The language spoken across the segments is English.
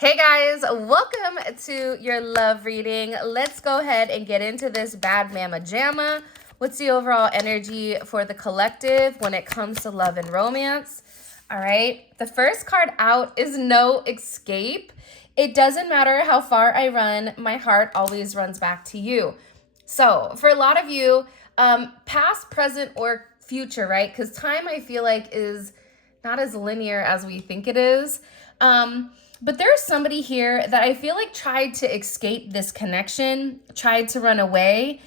Hey guys, welcome to your love reading. Let's go ahead and get into this bad mama jamma. What's the overall energy for the collective when it comes to love and romance? All right, the first card out is no escape. It doesn't matter how far I run, my heart always runs back to you. So for a lot of you, past, present, or future, right? Because time I feel like is not as linear as we think it is. But there's somebody here that I feel like tried to escape this connection, tried to run away,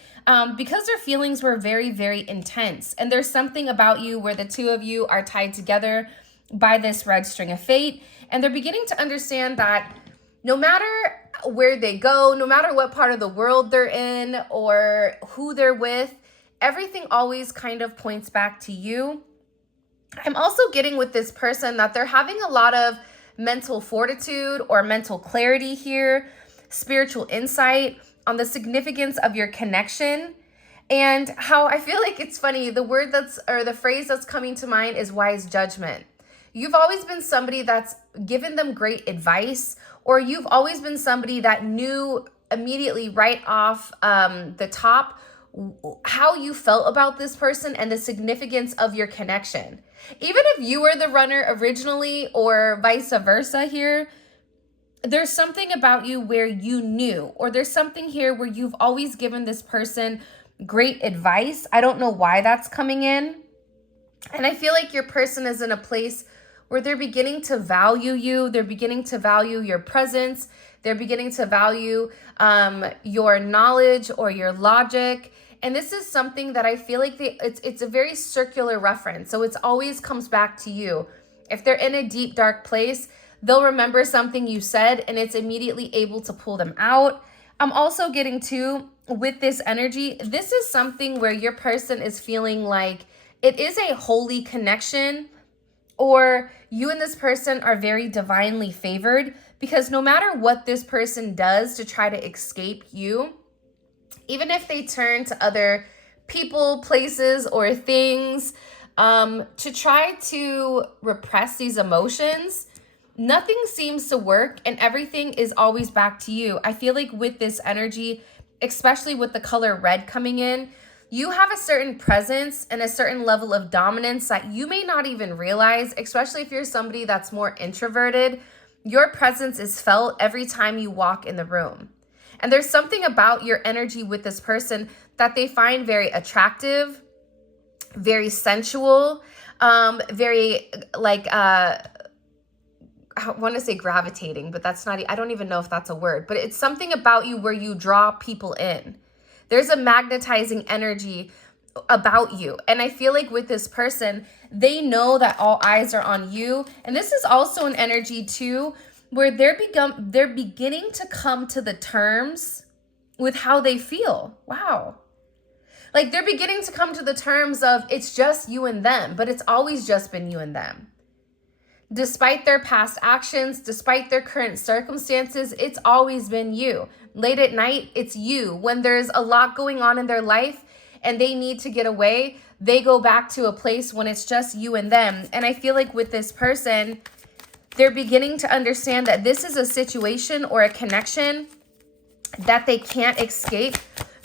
because their feelings were very, very intense. And there's something about you where the two of you are tied together by this red string of fate. And they're beginning to understand that no matter where they go, no matter what part of the world they're in or who they're with, everything always kind of points back to you. I'm also getting with this person that they're having a lot of mental fortitude or mental clarity here, spiritual insight on the significance of your connection. And how I feel like it's funny, the phrase that's coming to mind is wise judgment. You've always been somebody that's given them great advice, or you've always been somebody that knew immediately right off the top how you felt about this person and the significance of your connection. Even if you were the runner originally or vice versa here, there's something about you where you knew, or there's something here where you've always given this person great advice. I don't know why that's coming in. And I feel like your person is in a place where they're beginning to value you. They're beginning to value your presence. They're beginning to value your knowledge or your logic. And this is something that I feel like it's a very circular reference. So it always comes back to you. If they're in a deep, dark place, they'll remember something you said and it's immediately able to pull them out. I'm also getting to, with this energy, this is something where your person is feeling like it is a holy connection, or you and this person are very divinely favored, because no matter what this person does to try to escape you, even if they turn to other people, places, or things to try to repress these emotions, nothing seems to work and everything is always back to you. I feel like with this energy, especially with the color red coming in, you have a certain presence and a certain level of dominance that you may not even realize, especially if you're somebody that's more introverted. Your presence is felt every time you walk in the room. And there's something about your energy with this person that they find very attractive, very sensual, very like, I want to say gravitating, but that's not, I don't even know if that's a word, but it's something about you where you draw people in. There's a magnetizing energy about you. And I feel like with this person, they know that all eyes are on you. And this is also an energy too, where they're beginning to come to the terms with how they feel. Wow. Like they're beginning to come to the terms of it's just you and them, but it's always just been you and them. Despite their past actions, despite their current circumstances, it's always been you. Late at night, it's you. When there's a lot going on in their life and they need to get away, they go back to a place when it's just you and them. And I feel like with this person, they're beginning to understand that this is a situation or a connection that they can't escape,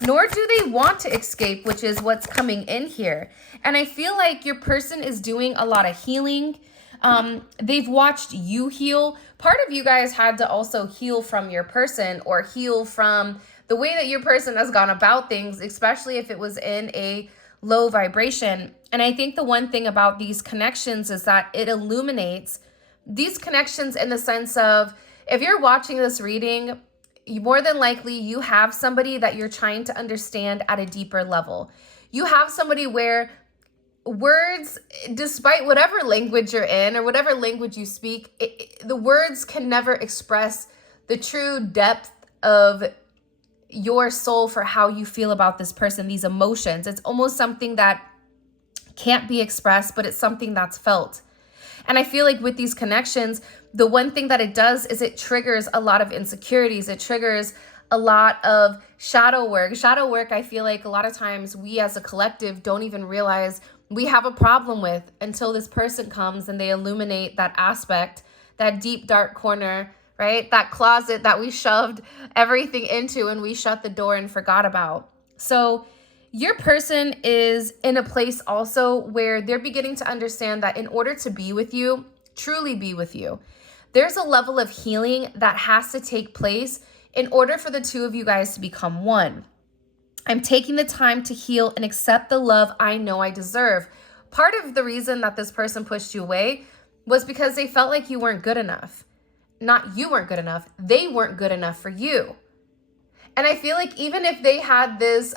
nor do they want to escape, which is what's coming in here. And I feel like your person is doing a lot of healing. They've watched you heal. Part of you guys had to also heal from your person, or heal from the way that your person has gone about things, especially if it was in a low vibration. And I think the one thing about these connections is that it illuminates these connections in the sense of, if you're watching this reading, more than likely you have somebody that you're trying to understand at a deeper level. You have somebody where words, despite whatever language you're in or whatever language you speak, the words can never express the true depth of your soul for how you feel about this person, these emotions. It's almost something that can't be expressed, but it's something that's felt. And I feel like with these connections, the one thing that it does is it triggers a lot of insecurities. It triggers a lot of shadow work. Shadow work, I feel like a lot of times we as a collective don't even realize we have a problem with until this person comes and they illuminate that aspect, that deep, dark corner right? That closet that we shoved everything into and we shut the door and forgot about. So your person is in a place also where they're beginning to understand that in order to be with you, truly be with you, there's a level of healing that has to take place in order for the two of you guys to become one. I'm taking the time to heal and accept the love I know I deserve. Part of the reason that this person pushed you away was because they felt like you weren't good enough. Not you weren't good enough, they weren't good enough for you. And I feel like even if they had this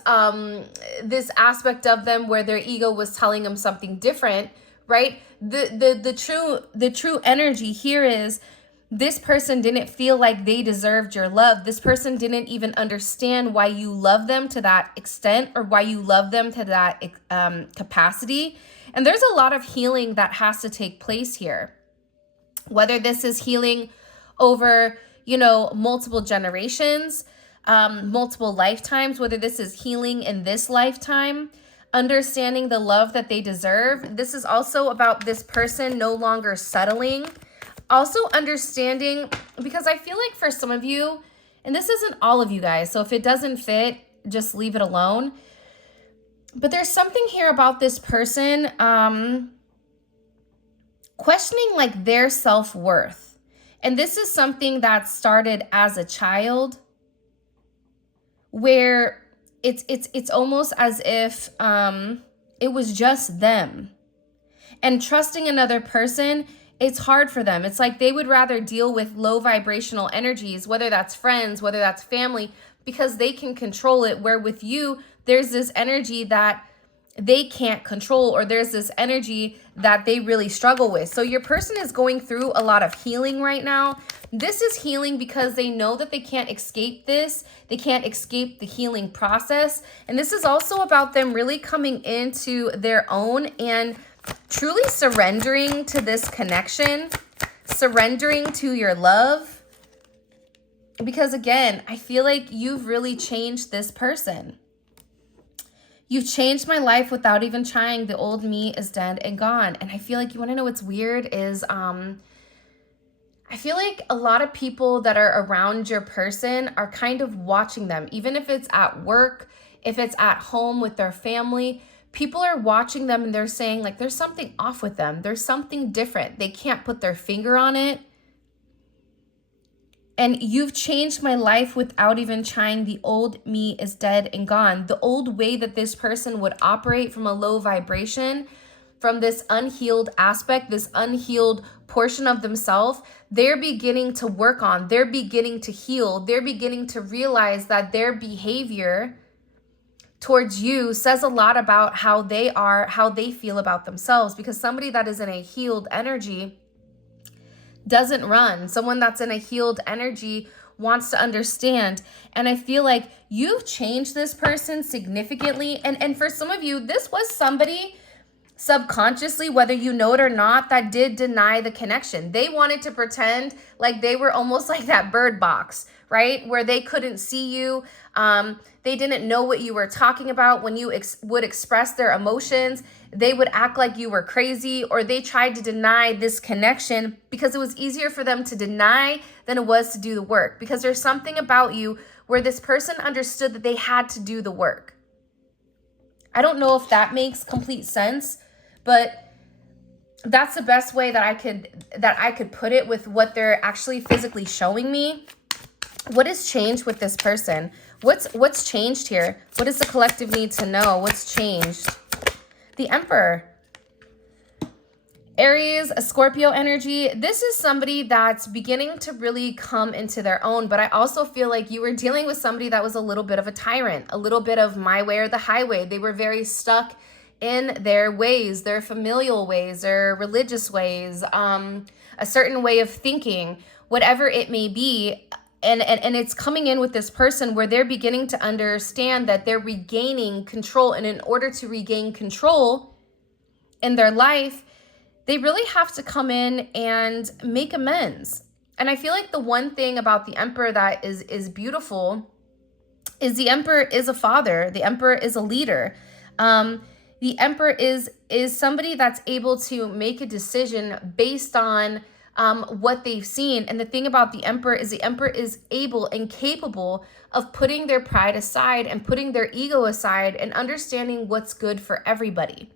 this aspect of them where their ego was telling them something different, right? The true energy here is this person didn't feel like they deserved your love. This person didn't even understand why you love them to that extent or why you love them to that capacity. And there's a lot of healing that has to take place here. Whether this is healing over, you know, multiple generations, multiple lifetimes, whether this is healing in this lifetime, understanding the love that they deserve. This is also about this person no longer settling. Also understanding, because I feel like for some of you, and this isn't all of you guys, so if it doesn't fit, just leave it alone. But there's something here about this person questioning like their self-worth. And this is something that started as a child, where it's almost as if it was just them. And trusting another person, it's hard for them. It's like they would rather deal with low vibrational energies, whether that's friends, whether that's family, because they can control it. Where with you, there's this energy that they can't control, or there's this energy that they really struggle with. So your person is going through a lot of healing right now. This is healing because they know that they can't escape this. They can't escape the healing process. And this is also about them really coming into their own and truly surrendering to this connection, surrendering to your love. Because again, I feel like you've really changed this person. You've changed my life without even trying. The old me is dead and gone. And I feel like, you want to know what's weird is, I feel like a lot of people that are around your person are kind of watching them, even if it's at work, if it's at home with their family. People are watching them and they're saying like, there's something off with them. There's something different. They can't put their finger on it. And you've changed my life without even trying. The old me is dead and gone. The old way that this person would operate from a low vibration, from this unhealed aspect, this unhealed portion of themselves, they're beginning to work on. They're beginning to heal. They're beginning to realize that their behavior towards you says a lot about how they are, how they feel about themselves. Because somebody that is in a healed energy doesn't run. Someone that's in a healed energy wants to understand. And I feel like you've changed this person significantly. And for some of you, this was somebody subconsciously, whether you know it or not, that did deny the connection. They wanted to pretend like they were almost like that bird box, right? Where they couldn't see you. They didn't know what you were talking about. When you would express their emotions, they would act like you were crazy, or they tried to deny this connection because it was easier for them to deny than it was to do the work. Because there's something about you where this person understood that they had to do the work. I don't know if that makes complete sense, but that's the best way that I could put it with what they're actually physically showing me. What has changed with this person? What's changed here? What does the collective need to know? What's changed? The Emperor. Aries, a Scorpio energy. This is somebody that's beginning to really come into their own, but I also feel like you were dealing with somebody that was a little bit of a tyrant, a little bit of my way or the highway. They were very stuck in their ways, their familial ways, their religious ways, a certain way of thinking, whatever it may be. And it's coming in with this person where they're beginning to understand that they're regaining control. And in order to regain control in their life, they really have to come in and make amends. And I feel like the one thing about the Emperor that is beautiful is the Emperor is a father. The Emperor is a leader. The Emperor is somebody that's able to make a decision based on what they've seen. And the thing about the Emperor is able and capable of putting their pride aside and putting their ego aside and understanding what's good for everybody.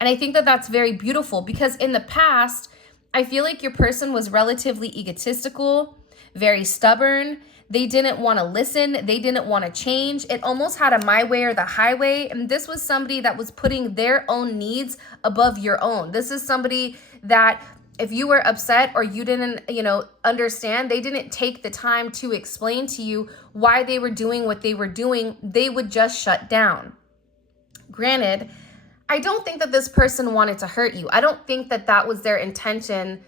And I think that that's very beautiful, because in the past, I feel like your person was relatively egotistical, very stubborn. They didn't want to listen. They didn't want to change. It almost had a my way or the highway. And this was somebody that was putting their own needs above your own. This is somebody that if you were upset or you didn't, understand, they didn't take the time to explain to you why they were doing what they were doing. They would just shut down. Granted, I don't think that this person wanted to hurt you. I don't think that that was their intention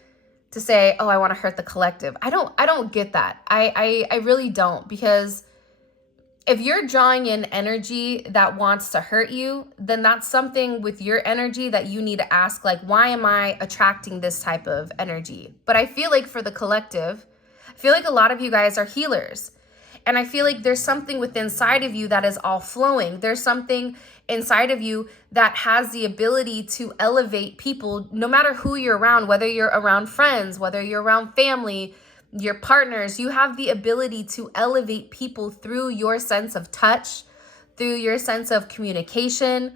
to say, oh, I want to hurt the collective. I don't get that. I really don't, because if you're drawing in energy that wants to hurt you, then that's something with your energy that you need to ask, like, why am I attracting this type of energy? But I feel like for the collective, I feel like a lot of you guys are healers. And I feel like there's something within inside of you that is all flowing. There's something inside of you that has the ability to elevate people, no matter who you're around, whether you're around friends, whether you're around family, your partners. You have the ability to elevate people through your sense of touch, through your sense of communication,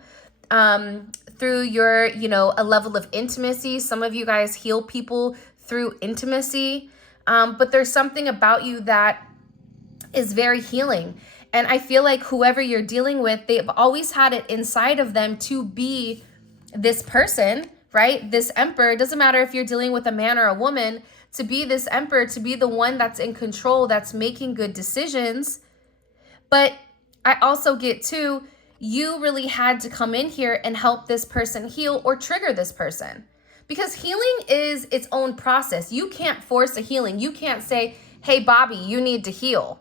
through your, a level of intimacy. Some of you guys heal people through intimacy. But there's something about you that is very healing. And I feel like whoever you're dealing with, they've always had it inside of them to be this person, right? This Emperor. It doesn't matter if you're dealing with a man or a woman, to be this Emperor, to be the one that's in control, that's making good decisions. But I also get too, you really had to come in here and help this person heal or trigger this person. Because healing is its own process. You can't force a healing. You can't say, hey, Bobby, you need to heal.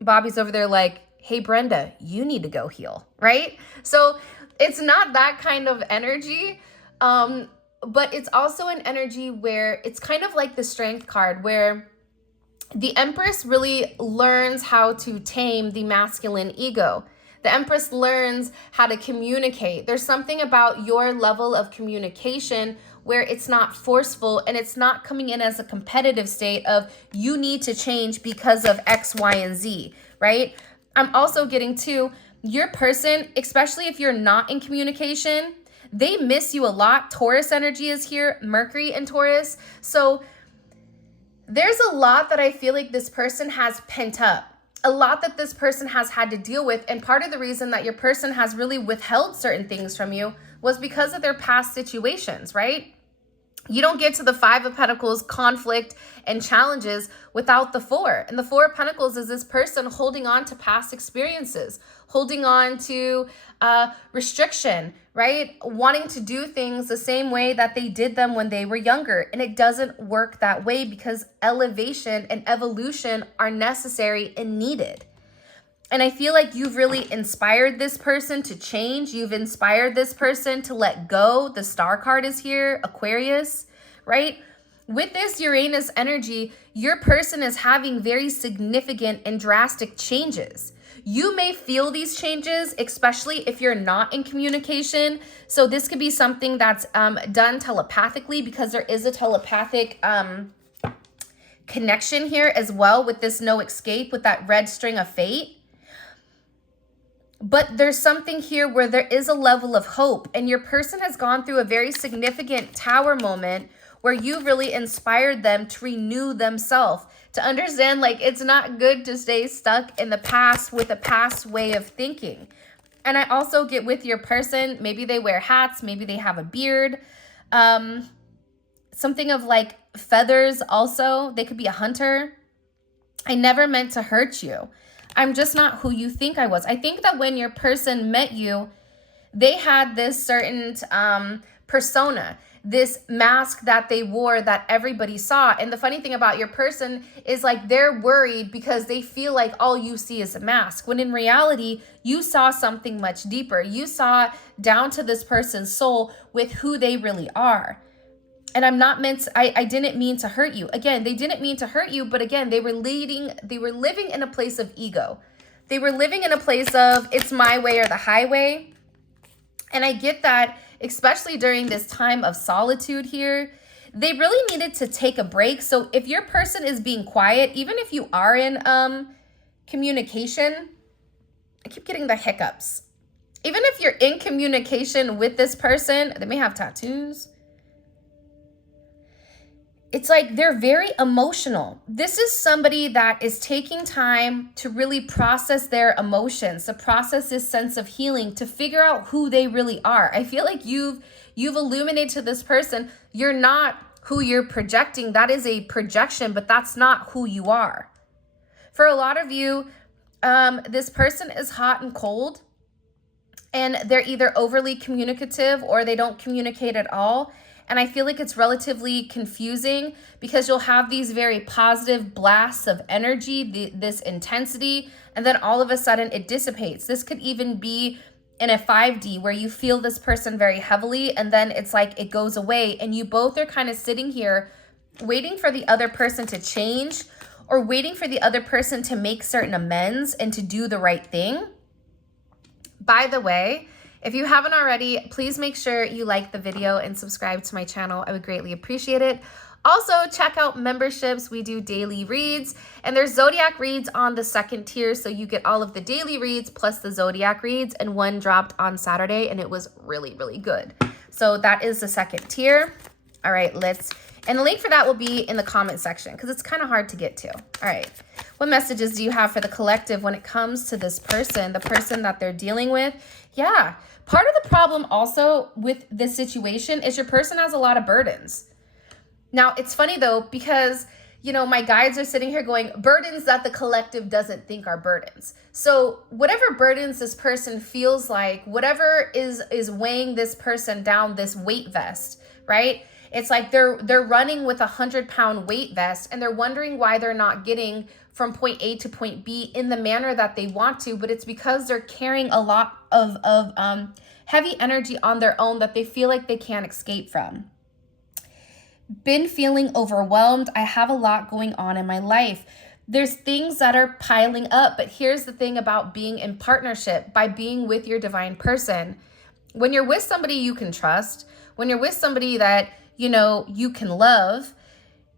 Bobby's over there like, hey, Brenda, you need to go heal, right? So it's not that kind of energy. But it's also an energy where it's kind of like the Strength card, where the Empress really learns how to tame the masculine ego. The Empress learns how to communicate. There's something about your level of communication where it's not forceful and it's not coming in as a competitive state of you need to change because of X, Y, and Z, right? I'm also getting to your person, especially if you're not in communication, they miss you a lot. Taurus energy is here, Mercury and Taurus. So there's a lot that I feel like this person has pent up, a lot that this person has had to deal with. And part of the reason that your person has really withheld certain things from you was because of their past situations, right? You don't get to the Five of Pentacles, conflict and challenges without the Four. And the Four of Pentacles is this person holding on to past experiences, holding on to restriction, right? Wanting to do things the same way that they did them when they were younger. And it doesn't work that way because elevation and evolution are necessary and needed. And I feel like you've really inspired this person to change. You've inspired this person to let go. The Star card is here, Aquarius, right? With this Uranus energy, your person is having very significant and drastic changes. You may feel these changes, especially if you're not in communication. So this could be something that's done telepathically, because there is a telepathic connection here as well with this no escape, with that red string of fate. But there's something here where there is a level of hope, and your person has gone through a very significant Tower moment where you really inspired them to renew themselves, to understand like it's not good to stay stuck in the past with a past way of thinking. And I also get with your person, maybe they wear hats, maybe they have a beard, something of like feathers also. They could be a hunter. I never meant to hurt you. I'm just not who you think I was. I think that when your person met you, they had this certain persona, this mask that they wore that everybody saw. And the funny thing about your person is like they're worried because they feel like all you see is a mask, when in reality, you saw something much deeper. You saw down to this person's soul with who they really are. And I didn't mean to hurt you. Again, they didn't mean to hurt you, but again, they were living in a place of ego. They were living in a place of it's my way or the highway. And I get that, especially during this time of solitude here, they really needed to take a break. So if your person is being quiet, even if you are in communication, I keep getting the hiccups. Even if you're in communication with this person, they may have tattoos. It's like they're very emotional. This is somebody that is taking time to really process their emotions, to process this sense of healing, to figure out who they really are. I feel like you've illuminated to this person, you're not who you're projecting. That is a projection, but that's not who you are. For a lot of you, this person is hot and cold, and they're either overly communicative or they don't communicate at all. And I feel like it's relatively confusing because you'll have these very positive blasts of energy, this intensity, and then all of a sudden it dissipates. This could even be in a 5D where you feel this person very heavily and then it's like it goes away, and you both are kind of sitting here waiting for the other person to change or waiting for the other person to make certain amends and to do the right thing. By the way, if you haven't already, please make sure you like the video and subscribe to my channel. I would greatly appreciate it. Also, check out memberships. We do daily reads, and there's zodiac reads on the second tier. So you get all of the daily reads plus the zodiac reads, and one dropped on Saturday and it was really, really good. So that is the second tier. All right, and the link for that will be in the comment section because it's kind of hard to get to. All right, what messages do you have for the collective when it comes to this person, the person that they're dealing with? Yeah, part of the problem also with this situation is your person has a lot of burdens. Now, it's funny though, because, you know, my guides are sitting here going, burdens that the collective doesn't think are burdens. So whatever burdens this person feels like, whatever is weighing this person down, this weight vest, right? It's like they're running with 100-pound weight vest and they're wondering why they're not getting from point A to point B in the manner that they want to, but it's because they're carrying a lot of heavy energy on their own that they feel like they can't escape from. Been feeling overwhelmed. I have a lot going on in my life. There's things that are piling up, but here's the thing about being in partnership, by being with your divine person. When you're with somebody you can trust, when you're with somebody that, you know, you can love,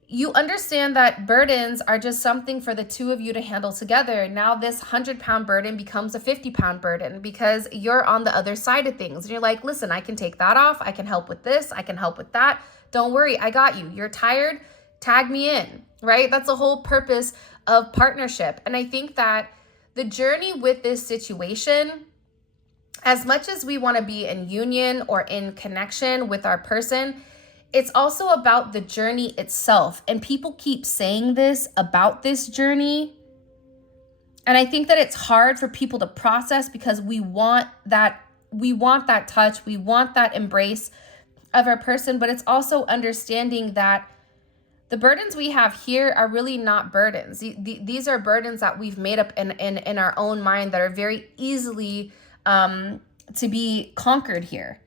you understand that burdens are just something for the two of you to handle together. Now this 100-pound burden becomes a 50-pound burden because you're on the other side of things. And you're like, listen, I can take that off. I can help with this. I can help with that. Don't worry, I got you. You're tired? Tag me in, right? That's the whole purpose of partnership. And I think that the journey with this situation, as much as we want to be in union or in connection with our person, it's also about the journey itself. And people keep saying this about this journey. And I think that it's hard for people to process because we want that touch, we want that embrace of our person, but it's also understanding that the burdens we have here are really not burdens. These are burdens that we've made up in our own mind that are very easily to be conquered here.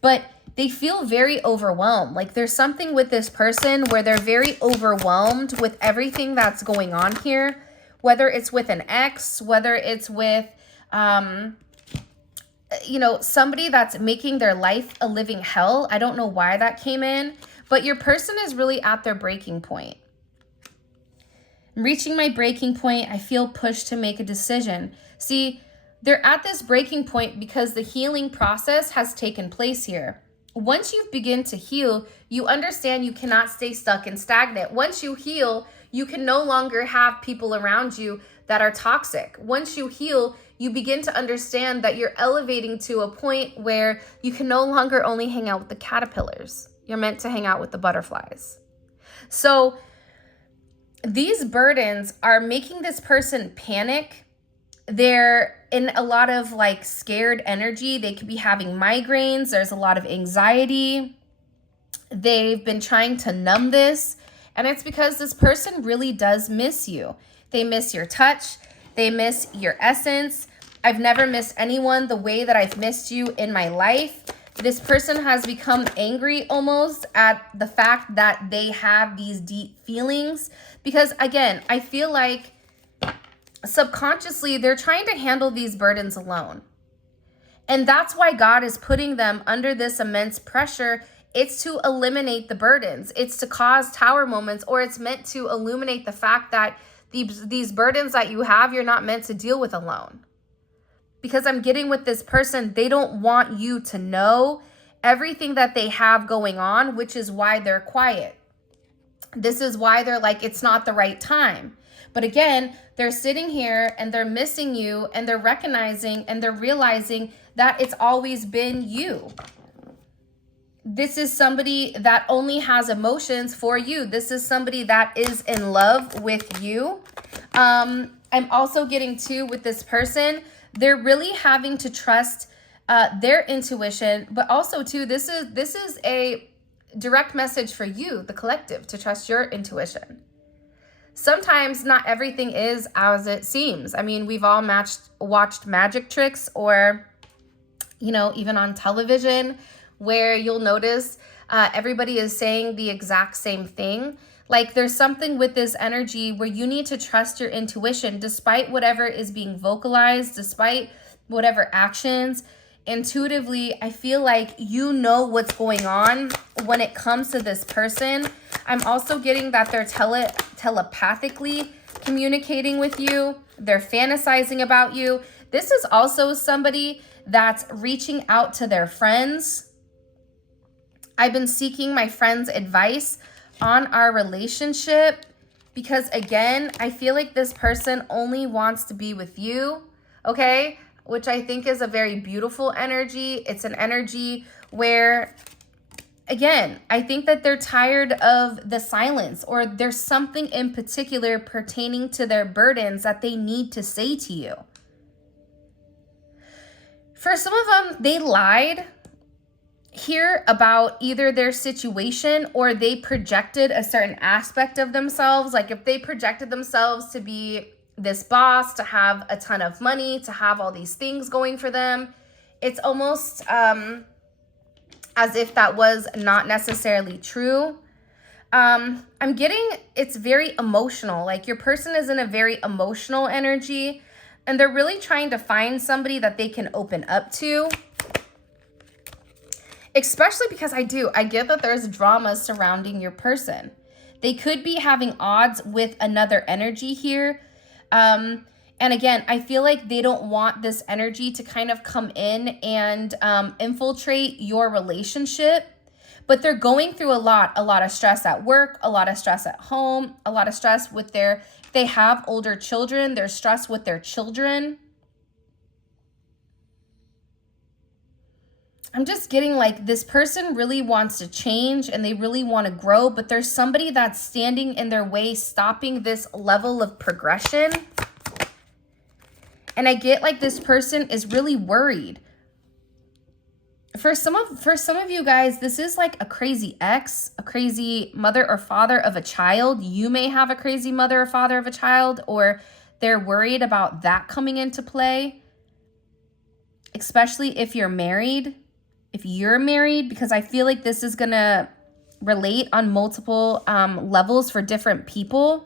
But they feel very overwhelmed. Like there's something with this person where they're very overwhelmed with everything that's going on here, whether it's with an ex, whether it's with, you know, somebody that's making their life a living hell. I don't know why that came in, but your person is really at their breaking point. I'm reaching my breaking point. I feel pushed to make a decision. See, they're at this breaking point because the healing process has taken place here. Once you begin to heal, you understand you cannot stay stuck and stagnant. Once you heal, you can no longer have people around you that are toxic. Once you heal, you begin to understand that you're elevating to a point where you can no longer only hang out with the caterpillars. You're meant to hang out with the butterflies. So these burdens are making this person panic. They're in a lot of like scared energy. They could be having migraines. There's a lot of anxiety. They've been trying to numb this. And it's because this person really does miss you. They miss your touch. They miss your essence. I've never missed anyone the way that I've missed you in my life. This person has become angry almost at the fact that they have these deep feelings. Because again, I feel like subconsciously, they're trying to handle these burdens alone. And that's why God is putting them under this immense pressure It's to eliminate the burdens. It's to cause tower moments, or it's meant to illuminate the fact that these burdens that you have, you're not meant to deal with alone. Because I'm getting with this person, they don't want you to know everything that they have going on, which is why they're quiet. This is why they're like, it's not the right time. But again, they're sitting here and they're missing you, and they're recognizing and they're realizing that it's always been you. This is somebody that only has emotions for you. This is somebody that is in love with you. I'm also getting too with this person, they're really having to trust their intuition, but also too, this is a direct message for you, the collective, to trust your intuition. Sometimes not everything is as it seems. I mean, we've all watched magic tricks, or, you know, even on television, where you'll notice everybody is saying the exact same thing. Like, there's something with this energy where you need to trust your intuition, despite whatever is being vocalized, despite whatever actions. Intuitively, I feel like you know what's going on when it comes to this person. I'm also getting that they're telepathically communicating with you. They're fantasizing about you. This is also somebody that's reaching out to their friends. I've been seeking my friend's advice on our relationship because, again, I feel like this person only wants to be with you, okay? Which I think is a very beautiful energy. It's an energy where, again, I think that they're tired of the silence, or there's something in particular pertaining to their burdens that they need to say to you. For some of them, they lied here about either their situation, or they projected a certain aspect of themselves. Like, if they projected themselves to be this boss, to have a ton of money, to have all these things going for them, it's almost as if that was not necessarily true. I'm getting, it's very emotional. Like, your person is in a very emotional energy, and they're really trying to find somebody that they can open up to. Especially because I get that there's drama surrounding your person. They could be having odds with another energy here. And again, I feel like they don't want this energy to kind of come in and infiltrate your relationship. But they're going through a lot of stress at work, a lot of stress at home, a lot of stress with if they have older children, there's stress with their children. I'm just getting like this person really wants to change and they really want to grow, but there's somebody that's standing in their way, stopping this level of progression. And I get like this person is really worried. For some of you guys, this is like a crazy ex, a crazy mother or father of a child. You may have a crazy mother or father of a child, or they're worried about that coming into play, especially if you're married. If you're married, because I feel like this is going to relate on multiple levels for different people.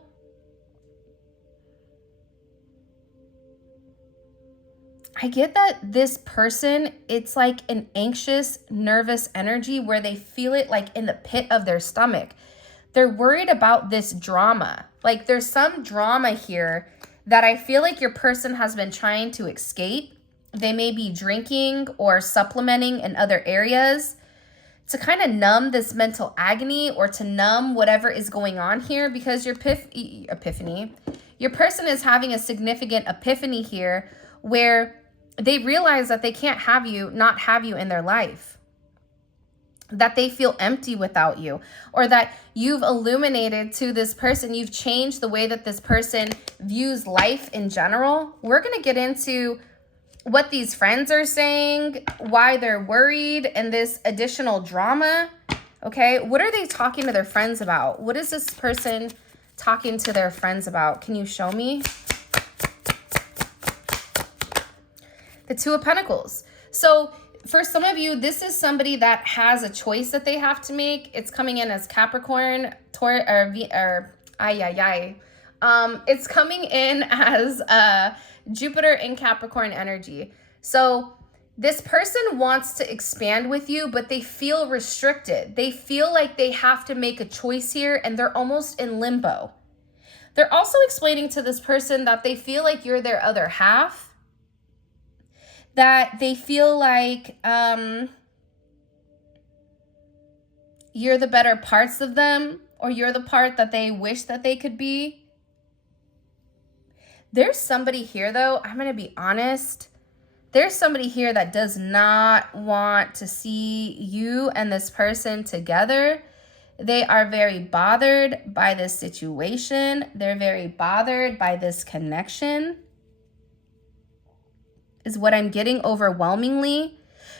I get that this person, it's like an anxious, nervous energy where they feel it like in the pit of their stomach. They're worried about this drama. Like, there's some drama here that I feel like your person has been trying to escape. They may be drinking or supplementing in other areas to kind of numb this mental agony, or to numb whatever is going on here, because your your person is having a significant epiphany here where they realize that they can't not have you in their life, that they feel empty without you, or that you've illuminated to this person, you've changed the way that this person views life in general. We're going to get into what these friends are saying, why they're worried, and this additional drama. Okay, what are they talking to their friends about? What is this person talking to their friends about? Can you show me? The Two of Pentacles. So for some of you, this is somebody that has a choice that they have to make. It's coming in as Capricorn, it's coming in as Jupiter in Capricorn energy. So This person wants to expand with you, but they feel restricted. They feel like they have to make a choice here, and they're almost in limbo. They're also explaining to this person that they feel like you're their other half, that they feel like you're the better parts of them, or you're the part that they wish that they could be. There's somebody here, though, I'm going to be honest. There's somebody here that does not want to see you and this person together. They are very bothered by this situation. They're very bothered by this connection, is what I'm getting overwhelmingly.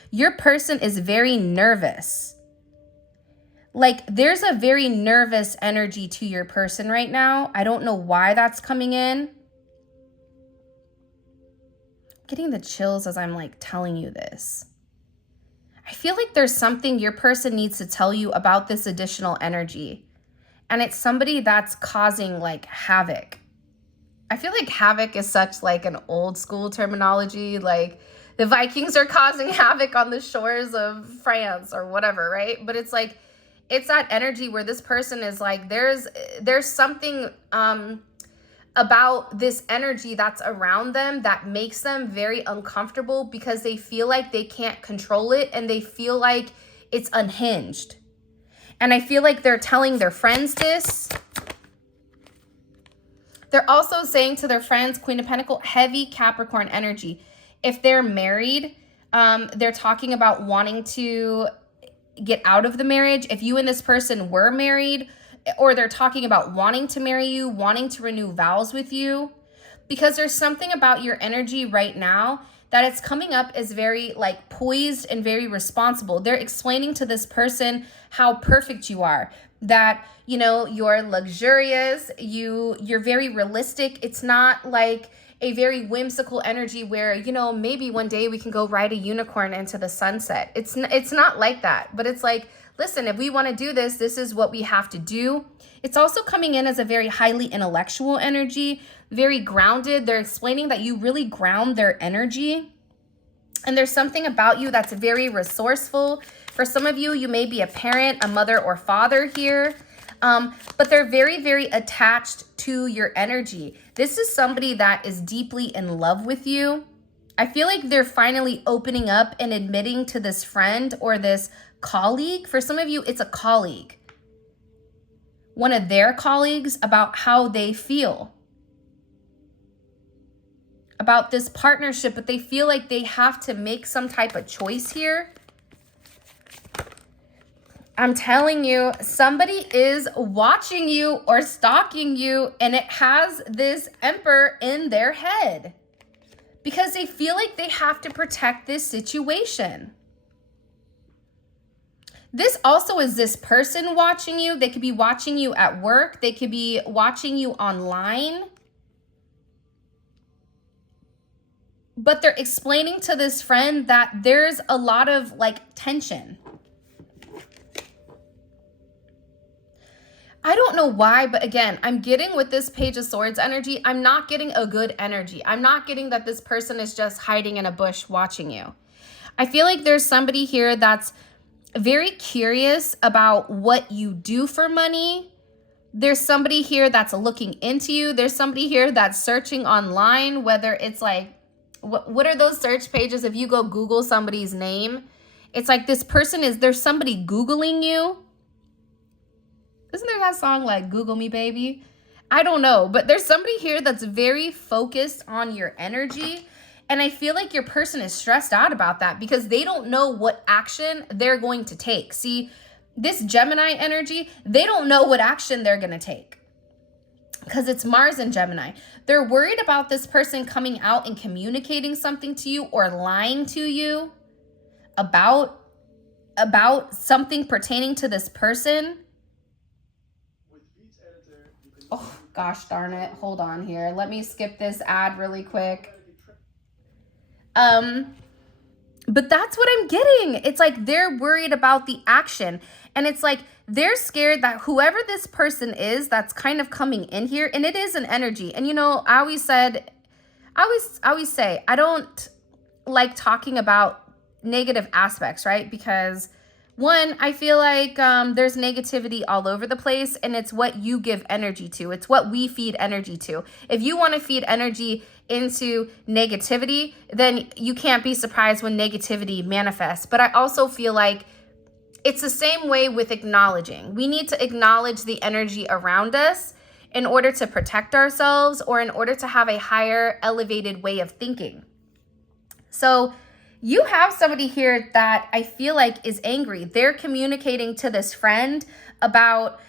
Your person is very nervous. Like, there's a very nervous energy to your person right now. I don't know why that's coming in. Getting the chills as I'm like telling you this. I feel like there's something your person needs to tell you about this additional energy. And it's somebody that's causing like havoc. I feel like havoc is such like an old school terminology. Like the Vikings are causing havoc on the shores of France or whatever, right? But it's like, it's that energy where this person is like, there's something about this energy that's around them that makes them very uncomfortable because they feel like they can't control it and they feel like it's unhinged. And I feel like they're telling their friends this. They're also saying to their friends, Queen of Pentacles, heavy Capricorn energy. If they're married, they're talking about wanting to get out of the marriage. If you and this person were married, or they're talking about wanting to marry you, wanting to renew vows with you, because there's something about your energy right now that it's coming up as very like poised and very responsible. They're explaining to this person how perfect you are, that, you know, you're luxurious, you're very realistic. It's not like a very whimsical energy where, you know, maybe one day we can go ride a unicorn into the sunset. It's not like that, but it's like, listen, if we want to do this, this is what we have to do. It's also coming in as a very highly intellectual energy, very grounded. They're explaining that you really ground their energy. And there's something about you that's very resourceful. For some of you, you may be a parent, a mother or father here. But they're very, very attached to your energy. This is somebody that is deeply in love with you. I feel like they're finally opening up and admitting to this friend or this colleague. For some of you, it's a colleague. One of their colleagues, about how they feel about this partnership, but they feel like they have to make some type of choice here. I'm telling you, somebody is watching you or stalking you, and it has this Emperor in their head because they feel like they have to protect this situation. This also is this person watching you. They could be watching you at work. They could be watching you online. But they're explaining to this friend that there's a lot of like tension. I don't know why, but again, I'm getting with this Page of Swords energy, I'm not getting a good energy. I'm not getting that this person is just hiding in a bush watching you. I feel like there's somebody here that's very curious about what you do for money. There's somebody here that's looking into you. There's somebody here that's searching online, whether it's like, what are those search pages? If you go Google somebody's name, it's like this person is, there's somebody Googling you. Isn't there that song like Google Me Baby? I don't know, but there's somebody here that's very focused on your energy. And I feel like your person is stressed out about that because they don't know what action they're going to take. See, this Gemini energy, they don't know what action they're going to take because it's Mars and Gemini. They're worried about this person coming out and communicating something to you or lying to you about something pertaining to this person. Oh, gosh darn it. Hold on here. Let me skip this ad really quick. But that's what I'm getting. It's like they're worried about the action. And it's like they're scared that whoever this person is that's kind of coming in here, and it is an energy. And, you know, I always say, I don't like talking about negative aspects, right? Because one, I feel like there's negativity all over the place, and it's what you give energy to. It's what we feed energy to. If you want to feed energy into negativity, then you can't be surprised when negativity manifests. But I also feel like it's the same way with acknowledging. We need to acknowledge the energy around us in order to protect ourselves or in order to have a higher elevated way of thinking. So you have somebody here that I feel like is angry. They're communicating to this friend about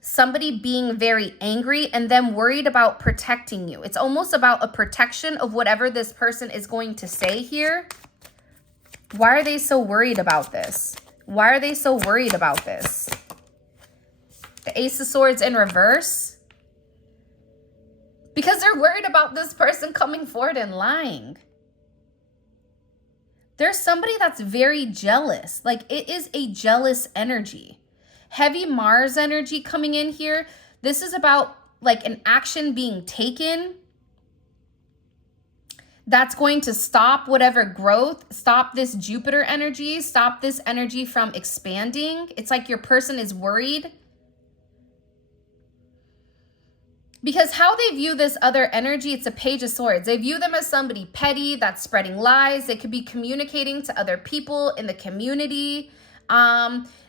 somebody being very angry and them worried about protecting you. It's almost about a protection of whatever this person is going to say here. Why are they so worried about this? Why are they so worried about this? The Ace of Swords in reverse. Because they're worried about this person coming forward and lying. There's somebody that's very jealous. Like, it is a jealous energy. Heavy Mars energy coming in here. This is about like an action being taken that's going to stop whatever growth, stop this Jupiter energy, stop this energy from expanding. It's like your person is worried. Because how they view this other energy, it's a Page of Swords. They view them as somebody petty that's spreading lies. They could be communicating to other people in the community.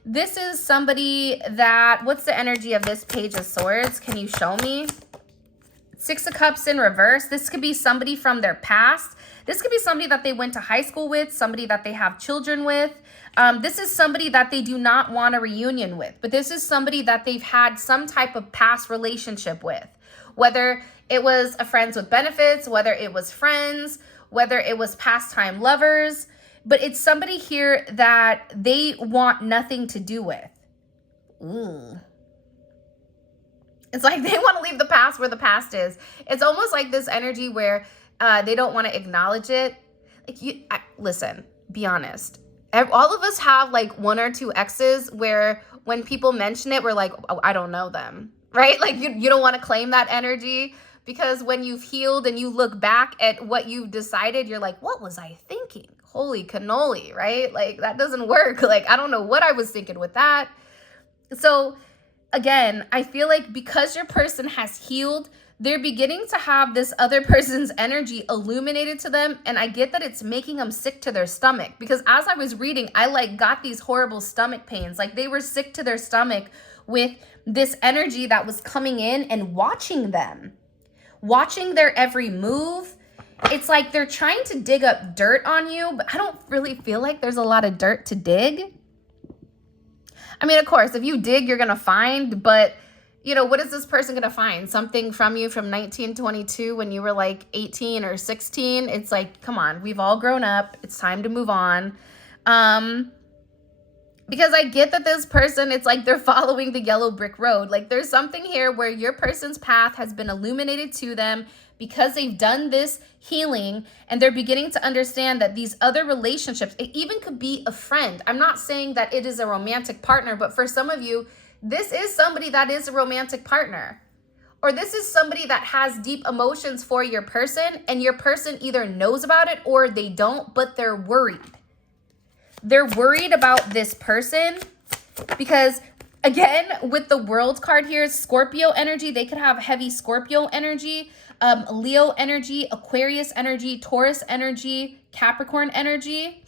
This is somebody that, what's the energy of this Page of Swords? Can you show me? Six of Cups in reverse. This could be somebody from their past. This could be somebody that they went to high school with, somebody that they have children with. This is somebody that they do not want a reunion with, but this is somebody that they've had some type of past relationship with. Whether it was a friends with benefits, whether it was friends, whether it was pastime lovers, but it's somebody here that they want nothing to do with. Ooh. It's like they want to leave the past where the past is. It's almost like this energy where they don't want to acknowledge it. Like listen, be honest. All of us have like one or two exes where when people mention it, we're like, oh, I don't know them. Right? Like you don't want to claim that energy because when you've healed and you look back at what you've decided, you're like, what was I thinking? Holy cannoli, right? Like that doesn't work. Like, I don't know what I was thinking with that. So again, I feel like because your person has healed, they're beginning to have this other person's energy illuminated to them. And I get that it's making them sick to their stomach because as I was reading, I like got these horrible stomach pains. Like they were sick to their stomach with this energy that was coming in and watching them, watching their every move. It's like they're trying to dig up dirt on you, but I don't really feel like there's a lot of dirt to dig. I mean, of course, if you dig, you're going to find, but you know, what is this person going to find? Something from you from 1922 when you were like 18 or 16? It's like, come on, we've all grown up. It's time to move on. Because I get that this person, it's like they're following the yellow brick road. Like there's something here where your person's path has been illuminated to them because they've done this healing and they're beginning to understand that these other relationships, it even could be a friend. I'm not saying that it is a romantic partner, but for some of you, this is somebody that is a romantic partner. Or this is somebody that has deep emotions for your person and your person either knows about it or they don't, but they're worried. They're worried about this person because, again, with the World card here, Scorpio energy, they could have heavy Scorpio energy, Leo energy, Aquarius energy, Taurus energy, Capricorn energy.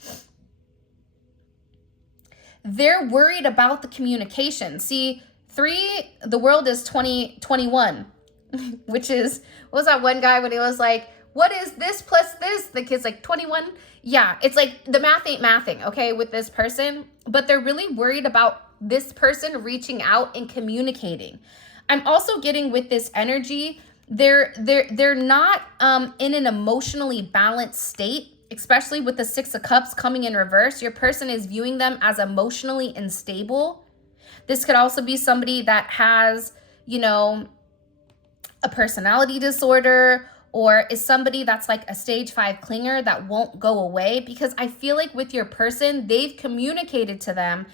They're worried about the communication. See, the world is 2021, which is, what was that one guy when he was like, what is this plus this? The kid's like 21. Yeah, it's like the math ain't mathing, okay, with this person. But they're really worried about this person reaching out and communicating. I'm also getting with this energy, they're not in an emotionally balanced state, especially with the Six of Cups coming in reverse. Your person is viewing them as emotionally unstable. This could also be somebody that has, you know, a personality disorder, or is somebody that's like a stage 5 clinger that won't go away. Because I feel like with your person, they've communicated to them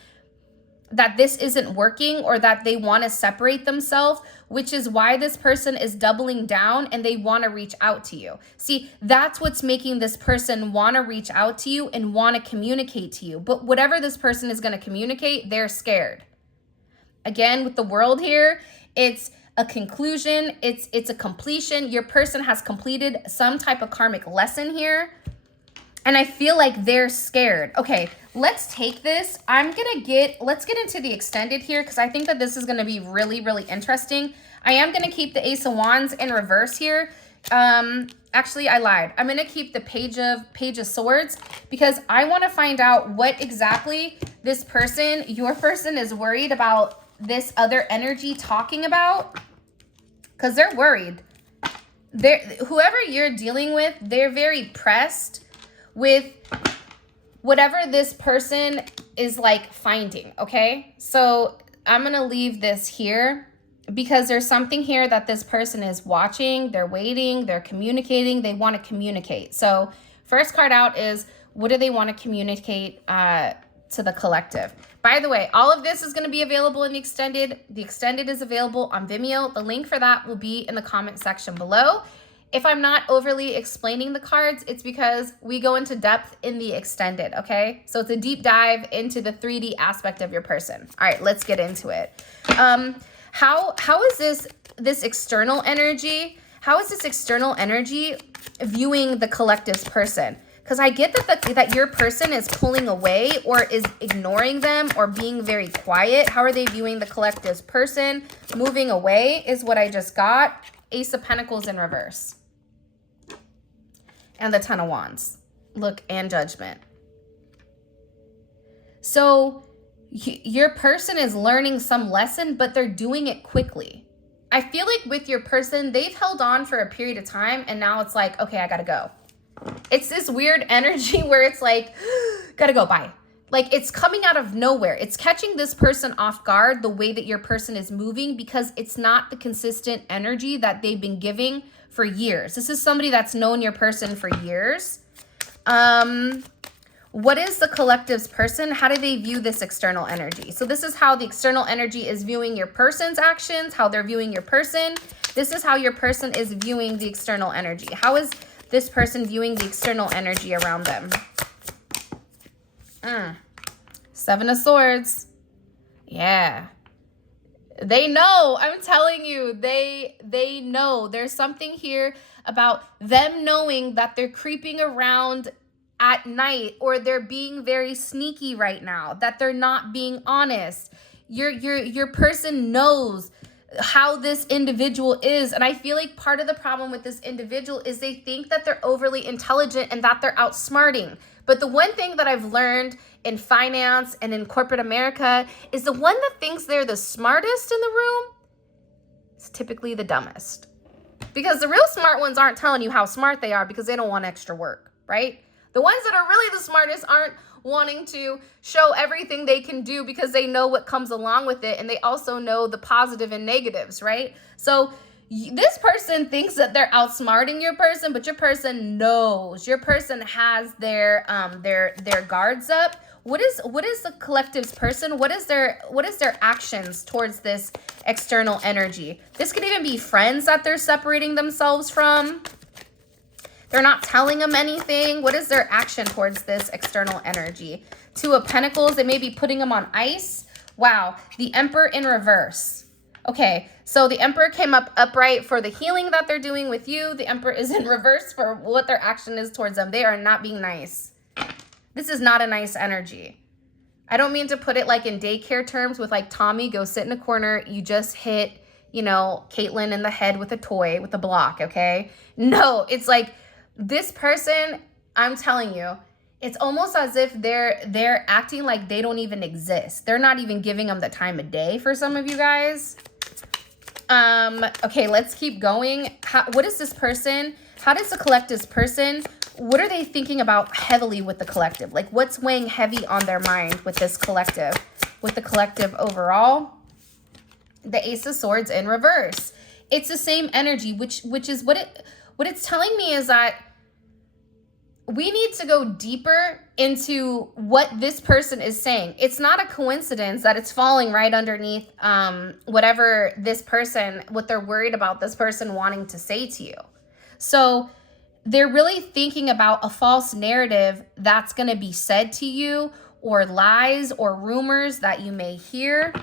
that this isn't working or that they want to separate themselves, which is why this person is doubling down and they want to reach out to you. See, that's what's making this person want to reach out to you and want to communicate to you. But whatever this person is going to communicate, they're scared. Again, with the world here, it's a conclusion, it's a completion. Your person has completed some type of karmic lesson here. And I feel like they're scared. Okay, let's take this. Let's get into the extended here because I think that this is going to be really, really interesting. I am going to keep the Ace of Wands in reverse here. Actually, I lied. I'm going to keep the Page of Swords because I want to find out what exactly this person, your person, is worried about this other energy talking about, because they're worried. Whoever you're dealing with, they're very pressed with whatever this person is like finding, okay? So I'm gonna leave this here because there's something here that this person is watching, they're waiting, they're communicating, they want to communicate. So first card out is, what do they want to communicate to the collective? By the way, all of this is going to be available in the extended. The extended is available on Vimeo. The link for that will be in the comment section below. If I'm not overly explaining the cards, it's because we go into depth in the extended, okay? So it's a deep dive into the 3D aspect of your person. All right, let's get into it. How is this external energy? How is this external energy viewing the collective's person? Because I get that your person is pulling away or is ignoring them or being very quiet. How are they viewing the collective's person? Moving away is what I just got. Ace of Pentacles in reverse. And the Ten of Wands. Look, and Judgment. So your person is learning some lesson, but they're doing it quickly. I feel like with your person, they've held on for a period of time and now it's like, okay, I gotta go. It's this weird energy where it's like, gotta go, bye. Like it's coming out of nowhere. It's catching this person off guard the way that your person is moving because it's not the consistent energy that they've been giving for years. This is somebody that's known your person for years. What is the collective's person? How do they view this external energy? So this is how the external energy is viewing your person's actions, how they're viewing your person. This is how your person is viewing the external energy. How is this person viewing the external energy around them? Seven of Swords. Yeah. They know. I'm telling you, they know. There's something here about them knowing that they're creeping around at night or they're being very sneaky right now, that they're not being honest. Your person knows how this individual is. And I feel like part of the problem with this individual is they think that they're overly intelligent and that they're outsmarting. But the one thing that I've learned in finance and in corporate America is the one that thinks they're the smartest in the room is typically the dumbest. Because the real smart ones aren't telling you how smart they are because they don't want extra work, right? The ones that are really the smartest aren't wanting to show everything they can do because they know what comes along with it. And they also know the positive and negatives, right? So this person thinks that they're outsmarting your person, but your person knows. Your person has their guards up. What is the collective's person? What is their actions towards this external energy? This could even be friends that they're separating themselves from. They're not telling them anything. What is their action towards this external energy? Two of Pentacles, they may be putting them on ice. Wow, the Emperor in reverse. Okay, so the Emperor came up upright for the healing that they're doing with you. The Emperor is in reverse for what their action is towards them. They are not being nice. This is not a nice energy. I don't mean to put it like in daycare terms with like, Tommy, go sit in a corner. You just hit, you know, Caitlin in the head with a toy, with a block, okay? No, it's like this person, I'm telling you, it's almost as if they're acting like they don't even exist. They're not even giving them the time of day for some of you guys. Okay, let's keep going. What is this person? How does the collective's person, what are they thinking about heavily with the collective? Like what's weighing heavy on their mind with this collective? With the collective overall? The Ace of Swords in reverse. It's the same energy, which is what it's telling me is that we need to go deeper into what this person is saying. It's not a coincidence that it's falling right underneath whatever this person, what they're worried about this person wanting to say to you. So they're really thinking about a false narrative that's going to be said to you, or lies or rumors that you may hear,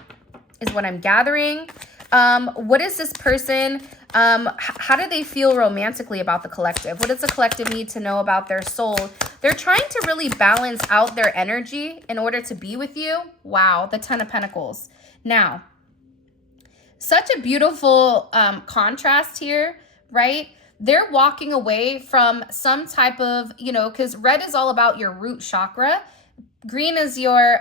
is what I'm gathering. What is this person? How do they feel romantically about the collective? What does the collective need to know about their soul? They're trying to really balance out their energy in order to be with you. Wow, the Ten of Pentacles. Now, such a beautiful contrast here, right? They're walking away from some type of, you know, because red is all about your root chakra. Green is your,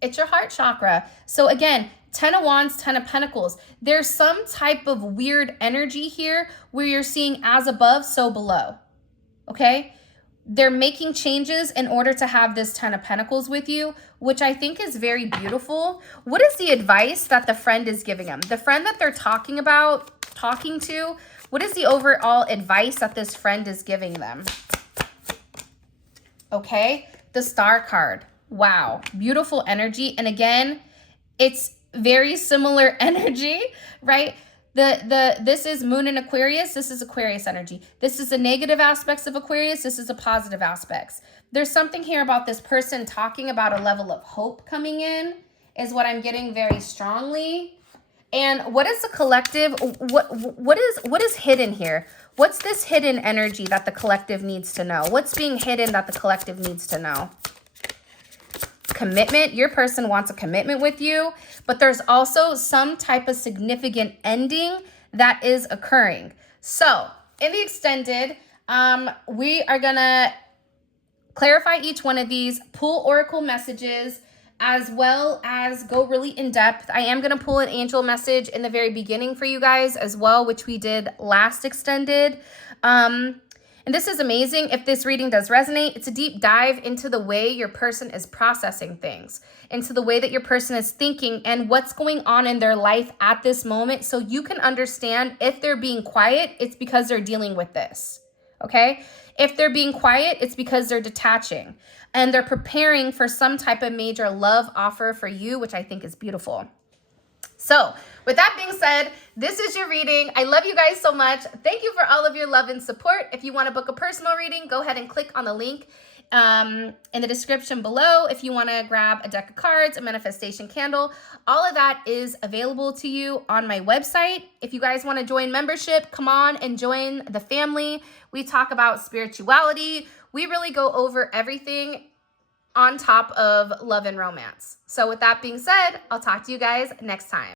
it's your heart chakra. So again, 10 of Wands, 10 of Pentacles. There's some type of weird energy here where you're seeing as above, so below. Okay? They're making changes in order to have this 10 of Pentacles with you, which I think is very beautiful. What is the advice that the friend is giving them? The friend that they're talking to, what is the overall advice that this friend is giving them? Okay, the Star card. Wow, beautiful energy. And again, it's very similar energy, right? This is Moon in Aquarius. This is Aquarius energy. This is the negative aspects of Aquarius. This is the positive aspects. There's something here about this person talking about a level of hope coming in, is what I'm getting very strongly. And what is the collective? What is hidden here? What's this hidden energy that the collective needs to know? What's being hidden that the collective needs to know? Commitment. Your person wants a commitment with you, but there's also some type of significant ending that is occurring. So in the extended, we are gonna clarify each one of these, pull oracle messages, as well as go really in depth. I am going to pull an angel message in the very beginning for you guys as well, which we did last extended. And this is amazing. If this reading does resonate, it's a deep dive into the way your person is processing things, into the way that your person is thinking and what's going on in their life at this moment. So you can understand if they're being quiet, it's because they're dealing with this. Okay? If they're being quiet, it's because they're detaching and they're preparing for some type of major love offer for you, which I think is beautiful. So with that being said, this is your reading. I love you guys so much. Thank you for all of your love and support. If you want to book a personal reading, go ahead and click on the link in the description below. If you want to grab a deck of cards, a manifestation candle, all of that is available to you on my website. If you guys want to join membership, come on and join the family. We talk about spirituality. We really go over everything on top of love and romance. So with that being said, I'll talk to you guys next time.